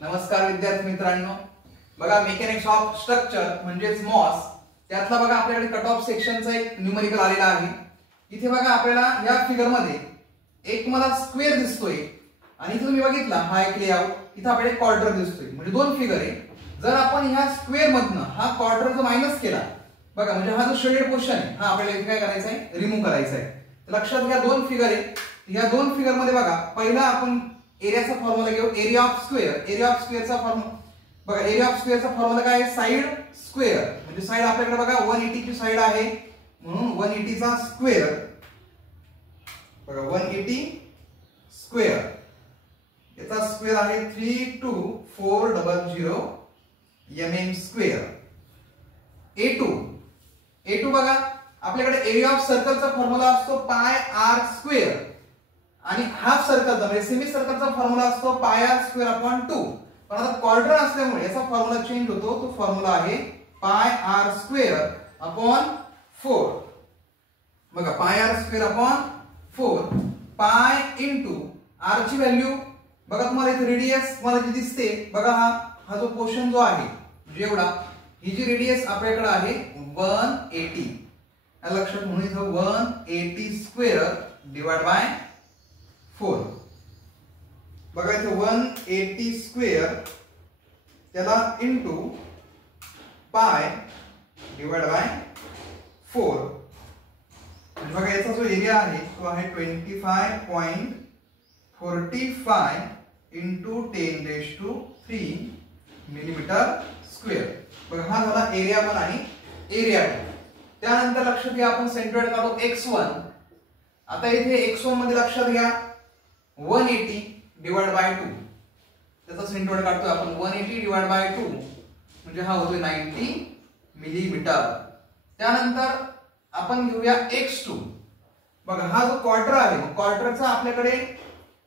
नमस्कार विद्यार्थी मित्रांनो, बघा मेकॅनिक्स ऑफ स्ट्रक्चर म्हणजेच मॉस त्यातला बघा आपल्याकडे कट ऑफ सेक्शनचा एक न्यूमेरिकल आलेला आहे। इथे बघा आपल्याला या फिगर मध्ये एक मला स्क्वेअर दिसतोय आणि इथे तुम्ही बघितला हा एक लेआउट, इथे आपल्याला क्वार्टर दिसतोय, म्हणजे दोन फिगर आहे। जर आपण ह्या स्क्वेअर मधनं हा क्वार्टर जो मायनस केला बघा, म्हणजे हा जो शेडेड पोर्शन आहे हा आपल्याला इथे काय करायचा आहे, रिमूव्ह करायचा आहे। तर लक्षात घ्या दोन फिगर आहे, या दोन फिगर मध्ये बघा पहिला आपण एरियाचा फॉर्म्युला घेऊ, area of square. Area of स्क्वेअरचा फॉर्म्युला बघा, एरिया ऑफ स्क्वेअरचा फॉर्म्युला काय आहे, साइड स्क्वेअर, म्हणजे साइड आपल्याकडे बघा 180 ची साइड आहे म्हणून 180 चा स्क्वेअर बघा 180 स्क्वेअर, याचा स्क्वेअर आहे 32400 mm स्क्वेअर। A2 बघा आपल्याकडे एरिया ऑफ सर्कलचा फॉर्म्युला असतो पाय r स्क्वेअर आणि हाफ सर्कलचा म्हणजे सेमी सर्कलचा फॉर्म्युला असतो पाय r स्क्वेअर अपॉन 2। पण आता क्वाड्रंट असल्यामुळे याचा फॉर्म्युला चेंज होतो, तो फॉर्म्युला आहे पाय r स्क्वेअर अपॉन 4 बघा, पाय r स्क्वेअर अपॉन 4 पाय इनटू r ची व्हॅल्यू बघा तुम्हाला इथे रेडियस मला जी दिसते बघा, हा जो पोर्शन जो आहे म्हणजे एवढा, ही जी रेडियस आपल्याकडे आहे 180, लक्षात म्हणून इथं 180 स्क्वेअर डिवाइड बाय 4 बघा, इथे 180 स्क्वेअर त्याला इनटू पाय डिवाइड बाय 4 म्हणजे बघा याचा जो एरिया आहे तो आहे 25.45 इंटू 10⁻³ मिलीमीटर स्क्वेअर। बघा हा झाला एरिया 1 आणि एरिया 2। त्यानंतर लक्षात घ्या आपण सेंट्रॉइड काढू x1। आता इथे x1 मध्ये लक्षात घ्या 180 डिवाइड बाय 2, त्याचा सेंट्रॉइड काढतोय आपण 180 डिवाइड बाय 2 म्हणजे हा होतोय 90 मिलीमीटर। त्यानंतर आपण घेऊया x2 बघा, हा जो क्वार्टर आहे क्वार्टरचा आपल्याकडे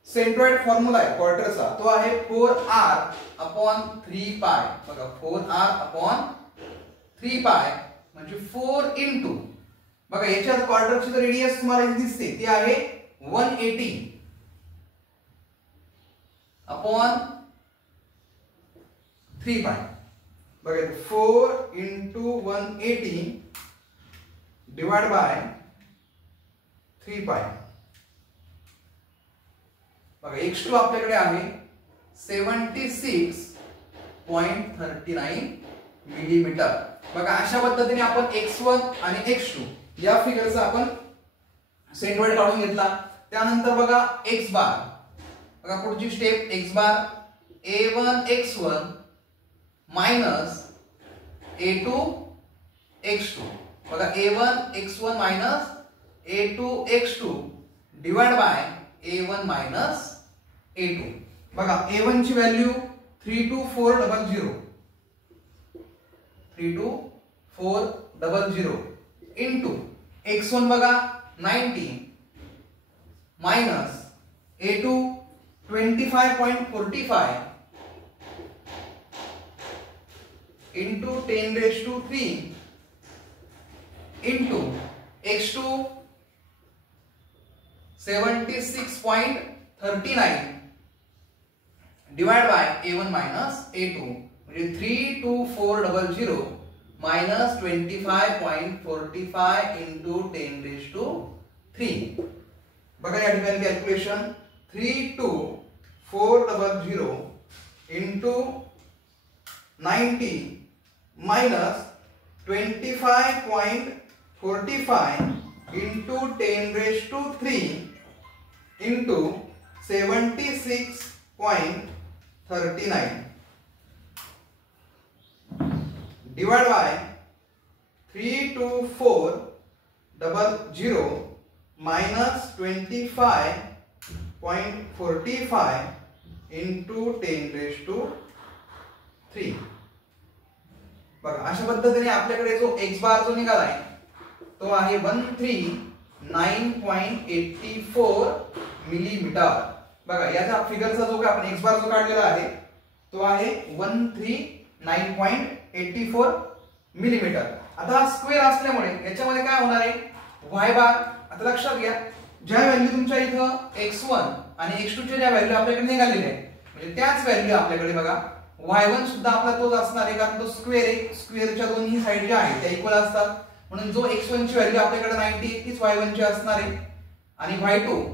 सेंट्रॉइड फॉर्म्युला आहे क्वार्टरचा, तो आहे 4r अपॉन 3 पाय बघा, 4r अपॉन 3 पाय म्हणजे 4 इंटू बघा याच्यात क्वार्टरची जो रेडियस तुम्हाला इथे दिसते ती आहे 180 अपॉन 3 पाय बघा, 4 इंटू 180 डिवाइड बाय 3 पाय बघा, x2 आपल्याकडे आहे 76.39 मिलीमीटर। बघा अशा पद्धतीने आपण x1 आणि x2 या फिगरचा आपण सेंट्रॉइड काढून घेतला। त्यानंतर बघा x बार बघा, पुढची स्टेप x बार a1 x1 minus a2 x2 बघा, a1 x1 minus a2 x2 divide by a1 minus a2 बघा, a1 ची व्हॅल्यू 32400 इंटू x1 बघा 90 minus a2 25.45 into 10⁻³ into x2 76.39 divide by a1 minus a2 म्हणजे 32400 minus 25.45 into 10⁻³ बघा या ठिकाणी calculation 32400 into 90 minus 25.45 into 10⁻³ into 76.39 divide by 32400 minus 25.45 into 10⁻³ बघा अशा पद्धतीने आपल्याकडे जो x बार जो निघालाय तो आहे 139.84 मिलीमीटर। बघा याच्या फिगरचा जो आपण x बार जो काढलेला आहे तो आहे 139.84 मिलीमीटर। आता हा स्क्वेअर असल्यामुळे याच्यामध्ये काय होणार आहे, y बार। आता लक्षात घ्या ज्या व्हॅल्यू तुमच्या इथं x1 आणि x2 च्या ज्या व्हॅल्यू आपल्याकडे निघालेल्या आहेत म्हणजे त्याच व्हॅल्यू आपल्याकडे बघा y1 सुद्धा आपला तोच असणार आहे, कारण तो स्क्वेअर आहे, स्क्वेअरच्या दोन्ही साइड ज्या आहेत त्या इक्वल असतात, म्हणून जो x1 ची व्हॅल्यू आपल्याकडे 90 तीच y1 ची असणार आहे, आणि y2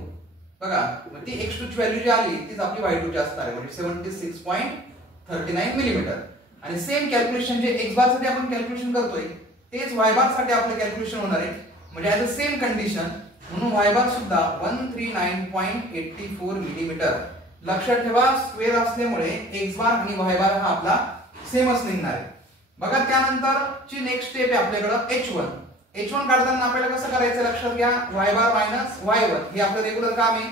बघा मग ती x2 ची व्हॅल्यू जी आली तीच आपली y2 ची असणार आहे, म्हणजे 76.39 मिलीमीटर. आणि सेम कॅल्क्युलेशन जे x बार साठी आपण कॅल्क्युलेशन करतोय तेच y बार साठी आपलं कॅल्क्युलेशन होणार आहे, म्हणजे ऍज अ सेम कंडिशन, म्हणून y बार सुद्धा 139.84 मिलीमीटर. लक्षात ठेवा स्क्वेअर असल्यामुळे x बार आणि y बार हा आपला सेमच निघणार आहे. बघा त्यानंतरची नेक्स्ट स्टेप आहे आपल्याकडे h1 काढताना आपल्याला कसं करायचं लक्षात घ्या, y बार मायनस y1 हे आपलं रेग्युलर काम आहे.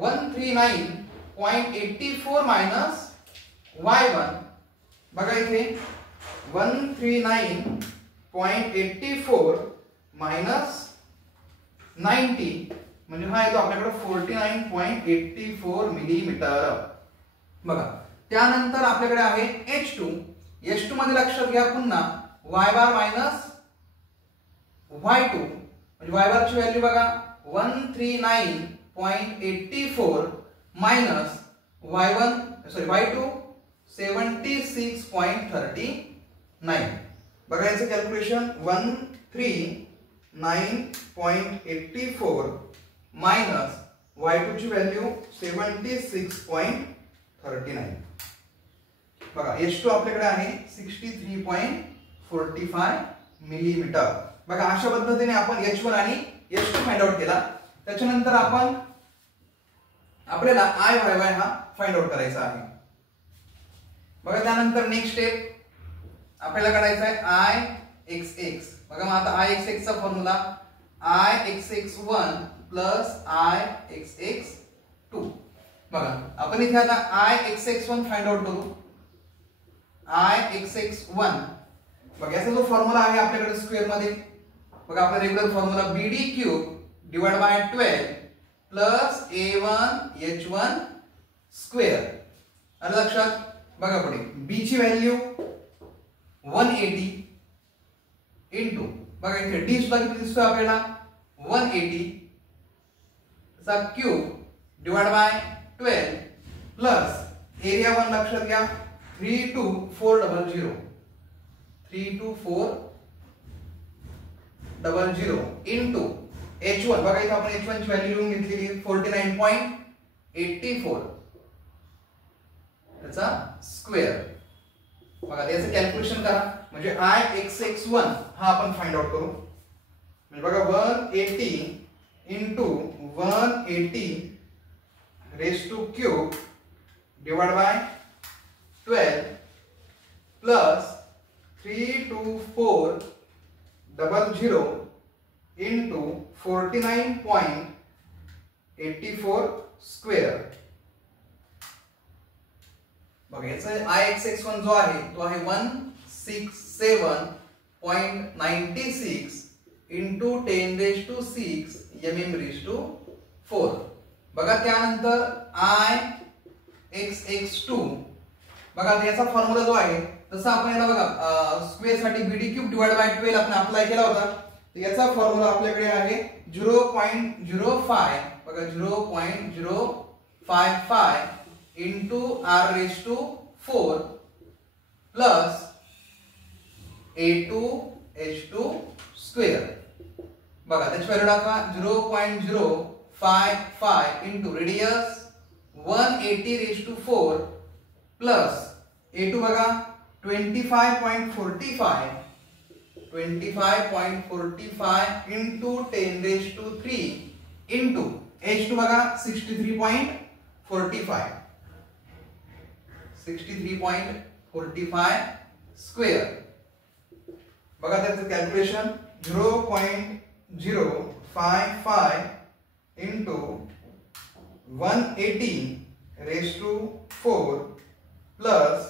139.84 मायनस y1 बघा इथे 139.84 मायनस 90 म्हणजे हा येतो आपल्याकडे 49.84 मिलीमीटर. बघा त्यानंतर आपल्याकडे आहे h2 मध्ये लक्षात घ्या पुन्हा y बार मायनस y2 म्हणजे y बार ची व्हॅल्यू बघा 139.84 मायनस y2 76.39. बघा याचं कॅल्क्युलेशन 139.84 मायनस y2 ची व्हॅल्यू 76.39. बघा h2 आपल्याकडे आहे 63.45 मिलीमीटर. बघा अशा पद्धतीने आपण h1 आणि h2 फाइंड आउट केला. त्याच्यानंतर आपण आपल्याला i हा फाइंड आउट करायचा आहे. बघा त्यानंतर नेक्स्ट स्टेप आपल्याला काढायचा आहे ixx. बघा मग आता ixx चा फॉर्म्युला ixx1 प्लस ixx2. बघा आपण इथे आता ixx1 फाइंड आउट करू. ixx1 बघा याचा जो फॉर्म्युला आहे आपल्याकडे स्क्वेअर मध्ये, बघा आपला regular formula bd cube divide by 12 plus a1h1 square. आलं लक्षात. बघा पुढे b ची व्हॅल्यू 180 इनटू बघा इथे d सुद्धा किती दिसतोय आपल्याला 180 चा cube divide by 12 plus area 1 लक्षात घ्या 32400 इनटू h1 बघा इथे आपण h1 ची व्हॅल्यू लिहून घेतलेली 49.84 त्याचा स्क्वेअर. बघा याचं कॅल्क्युलेशन करा म्हणजे ixx1 हा आपण फाइंड आउट करू. म्हणजे बघा 180 into 180 raise to cube divide by 12 plus 32400 into 49.84 square. बघा याचा ixx1 जो आहे तो आहे 167.96 इनटू 10⁶ mm⁴. बघा त्यानंतर ixx2 बघा याचा फॉर्म्युला जो आहे तसा आपण याला बघा स्क्वेअर साठी bd क्यूब डिवाइड बाय 12 आपण अप्लाय केला होता, तर याचा फॉर्म्युला आपल्याकडे आहे 0.05 बघा 0.055 into r⁴ plus a2h2 square. बघा त्याची व्हॅल्यू टाका 0.055 इनटू रेडियस 180⁴ प्लस a2 बघा 25.45 इनटू 10⁻³ इनटू h2 बघा 63.45 स्क्वेअर. बघा त्याचं calculation 0.055 into 180⁴ plus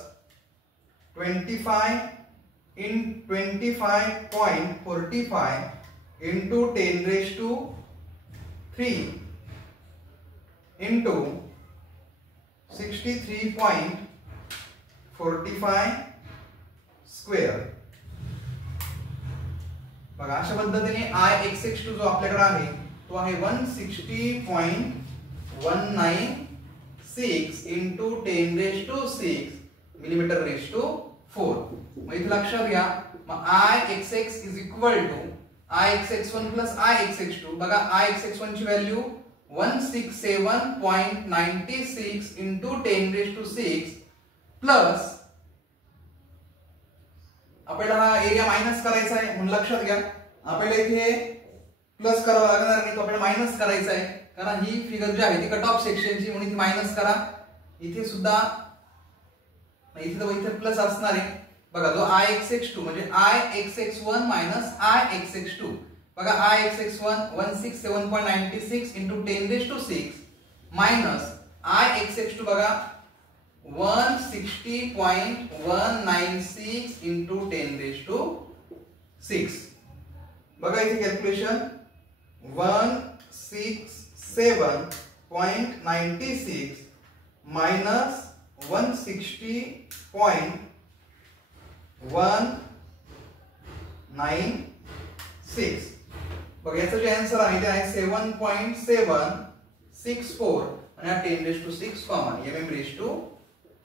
25.45 into 10⁻³ into 63.45 square. बघा अशा पद्धतीने ixx2 जो आपल्याकडे आहे तो आहे 160.196 6 into 10 raised to 6 millimeter raised to 4. मग इथे लक्षात घ्या, मग Ixx is equal to Ixx1 plus Ixx2. बघा Ixx1 ची value 167.96 into 10 raised to 6 plus आपल्याला हा एरिया मायनस करायचा आहे म्हणून लक्षात घ्या, आपल्याला इथे प्लस करावं लागणार नाही, तो आपल्याला मायनस करायचा आहे कारण ही फिगर जी आहे ती कट ऑफ सेक्शनची, म्हणून इथे मायनस करा. इथे सुद्धा इथे प्लस असणार आहे. बघा जो Ixx2 म्हणजे Ixx1 minus Ixx2. बघा Ixx1 167.96 into 10 raised to 6 minus Ixx2 बघा 160.196 into 10 raised to 6. बघा इथे कॅल्क्युलेशन 167.96 minus 160.196. बघा याचं जे आन्सर आहे ते आहे 7.764 आणि 10 raised to 6 common mm raised to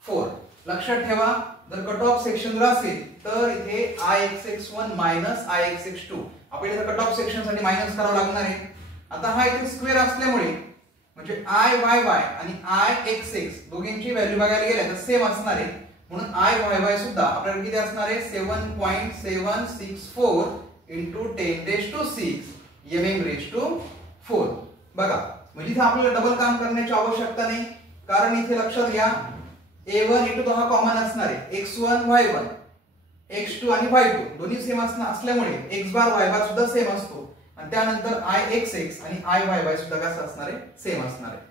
4. लक्षात ठेवा, जर कट ऑफ सेक्शन जर असेल तर इथे Ixx1 minus Ixx2 आपल्याला कट ऑफ सेक्शन साठी मायनस करावं लागणार आहे. आता हा इथे स्क्वेअर असल्यामुळे म्हणजे Iyy आणि Ixx दोघांची व्हॅल्यू बघायला गेल्या तर सेम असणार आहे, म्हणून Iyy सुद्धा आपल्याला किती असणार आहे 7.764 into 10 raised to 6 mm raised to 4. बघा म्हणजे इथे आपल्याला डबल काम करण्याची आवश्यकता नाही, कारण इथे लक्षात घ्या a1 a2 हा कॉमन असणार आहे, x1 y1 x2 आणि y2 दोन्ही सेम असल्यामुळे x बार y बार सुद्धा सेम असतो आणि त्यानंतर Ixx आणि Iyy सुद्धा कसं असणार आहे सेम असणार आहे.